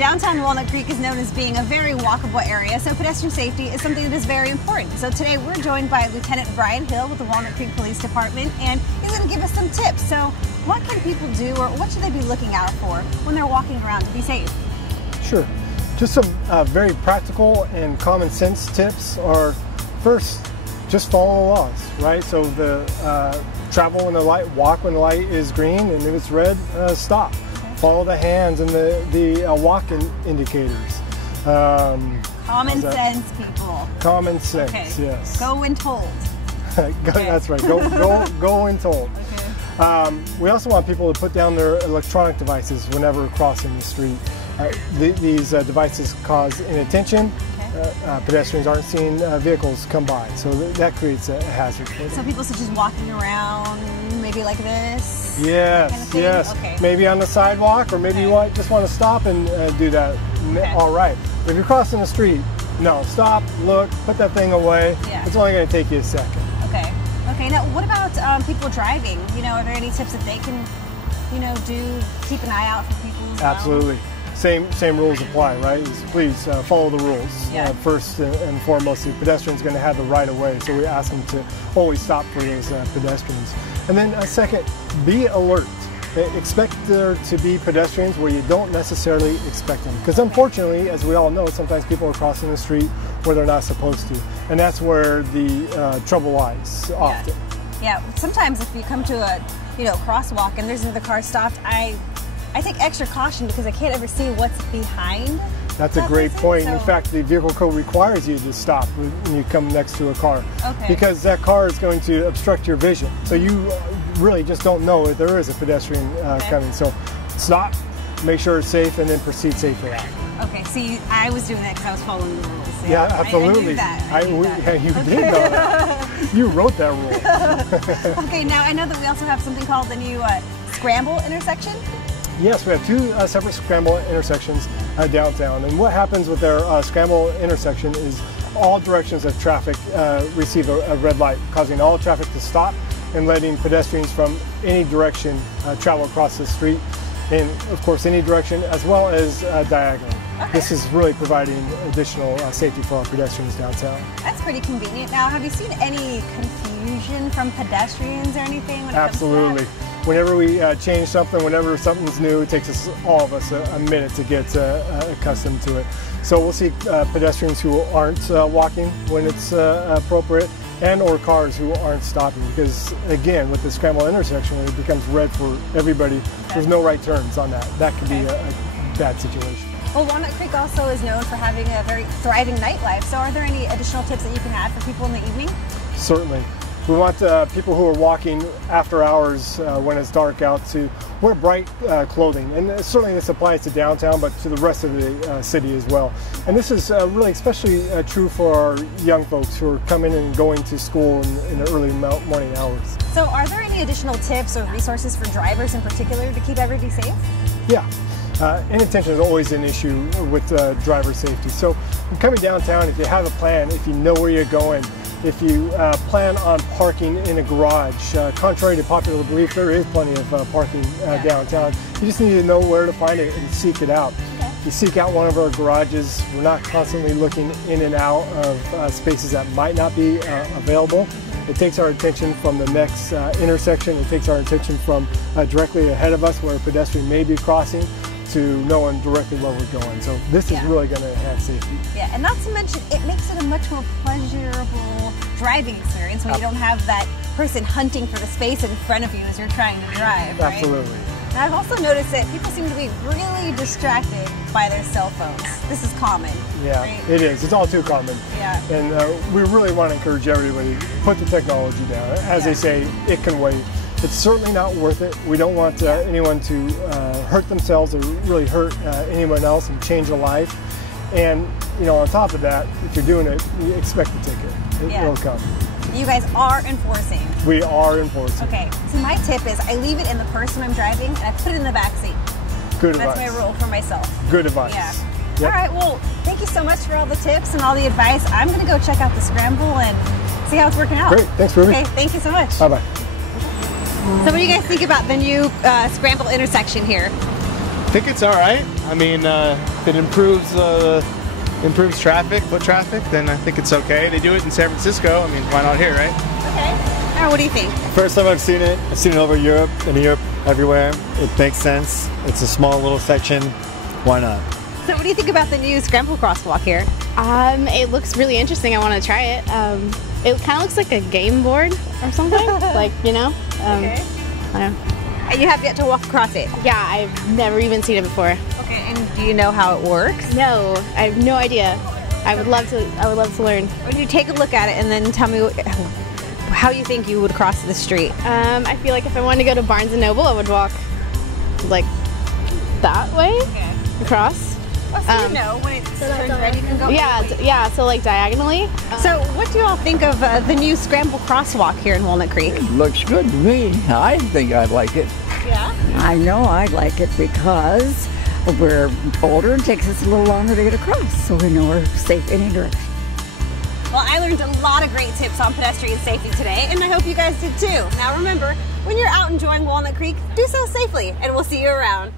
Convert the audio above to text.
Downtown Walnut Creek is known as being a very walkable area, so pedestrian safety is something that is very important. So today we're joined by Lieutenant Bryan Hill with the Walnut Creek Police Department, and he's going to give us some tips. So what can people do, or what should they be looking out for when they're walking around to be safe? Sure. Just some very practical and common sense tips are, first, just follow the laws, right? So the travel when the light, walk when the light is green, and if it's red, stop. Follow the hands and the walking indicators. Common sense, people. Common sense, okay. Yes. Go when told. That's right. Go when told. Okay. We also want people to put down their electronic devices whenever crossing the street. These devices cause inattention. Pedestrians aren't seeing vehicles come by, so that creates a hazard for them. So people such as walking around, maybe like this? Yes, kind of thing? yes. Okay. Maybe on the sidewalk, or maybe you just want to stop and do that. Okay. All right. If you're crossing the street, no, stop, look, put that thing away. Yeah. It's only going to take you a second. Okay. Okay. Now, what about people driving? You know, are there any tips that they can, do? Keep an eye out for people as well? Absolutely. Same rules apply, right? Please follow the rules. Yeah. First and foremost, the pedestrian's going to have the right of way, so we ask them to always stop for those pedestrians. And then second, be alert. Expect there to be pedestrians where you don't necessarily expect them. Because unfortunately, as we all know, sometimes people are crossing the street where they're not supposed to. And that's where the trouble lies often. Yeah, sometimes if you come to a crosswalk and there's another car stopped, I take extra caution because I can't ever see what's behind. That's a great point. In fact, the vehicle code requires you to stop when you come next to a car. Okay. Because that car is going to obstruct your vision. So you really just don't know if there is a pedestrian coming. So stop, make sure it's safe, and then proceed safely out. Okay, see, I was doing that because I was following the rules. Yeah, absolutely. I knew that. Yeah, you did know that. You wrote that rule. Okay, now I know that we also have something called the new scramble intersection. Yes, we have two separate scramble intersections downtown. And what happens with their scramble intersection is all directions of traffic receive a red light, causing all traffic to stop and letting pedestrians from any direction travel across the street. And of course, any direction as well as diagonal. Okay. This is really providing additional safety for our pedestrians downtown. That's pretty convenient. Now, have you seen any confusion from pedestrians or anything when it Absolutely. comes to that? Whenever we change something, whenever something's new, it takes all of us a minute to get accustomed to it. So we'll see pedestrians who aren't walking when it's appropriate, and or cars who aren't stopping, because again, with the scramble intersection, when it becomes red for everybody, there's no right turns on that. That could be a bad situation. Well, Walnut Creek also is known for having a very thriving nightlife. So are there any additional tips that you can add for people in the evening? Certainly. We want people who are walking after hours when it's dark out to wear bright clothing. And certainly this applies to downtown, but to the rest of the city as well. And this is really especially true for our young folks who are coming and going to school in the early morning hours. So are there any additional tips or resources for drivers in particular to keep everybody safe? Yeah. Inattention is always an issue with driver safety. So coming downtown, if you have a plan, if you know where you're going, if you plan on parking in a garage, contrary to popular belief, there is plenty of parking downtown. You just need to know where to find it and seek it out. Okay. You seek out one of our garages. We're not constantly looking in and out of spaces that might not be available. It takes our attention from the next intersection. It takes our attention from directly ahead of us where a pedestrian may be crossing, to knowing directly where we're going. So this is really going to enhance safety. Yeah, and not to mention, it makes it a much more pleasurable driving experience when you don't have that person hunting for the space in front of you as you're trying to drive, right? Absolutely. And I've also noticed that people seem to be really distracted by their cell phones. This is common. Yeah, right? It is. It's all too common. Yeah. And we really want to encourage everybody to put the technology down. As they say, it can wait. It's certainly not worth it. We don't want anyone to hurt themselves or really hurt anyone else and change a life. And on top of that, if you're doing it, you expect a ticket. It will come. You guys are enforcing. We are enforcing. Okay. So my tip is I leave it in the purse when I'm driving and I put it in the back seat. Good advice. That's my rule for myself. Good advice. Yeah. Yep. All right. Well, thank you so much for all the tips and all the advice. I'm going to go check out the scramble and see how it's working out. Great. Thanks, Ruby. Okay. Thank you so much. Bye-bye. So what do you guys think about the new scramble intersection here? I think it's all right. I mean, if it improves traffic, foot traffic, then I think it's okay. They do it in San Francisco. I mean, why not here, right? Okay. Aaron, what do you think? First time I've seen it over Europe, everywhere. It makes sense. It's a small little section. Why not? So what do you think about the new scramble crosswalk here? It looks really interesting. I want to try it. It kind of looks like a game board or something. Like, you know? Okay. I don't know. And you have yet to walk across it? Yeah, I've never even seen it before. Okay, and do you know how it works? No, I have no idea. I would love to learn. Would you take a look at it and then tell me how you think you would cross the street? I feel like if I wanted to go to Barnes & Noble, I would walk like that way across. Oh, so you know when it's turned red, you can go. Yeah, so like diagonally. So what do you all think of the new scramble crosswalk here in Walnut Creek? Looks good to me. I think I'd like it. Yeah? I know I'd like it because we're older and it takes us a little longer to get across, so we know we're safe any direction. Well, I learned a lot of great tips on pedestrian safety today, and I hope you guys did too. Now remember, when you're out enjoying Walnut Creek, do so safely, and we'll see you around.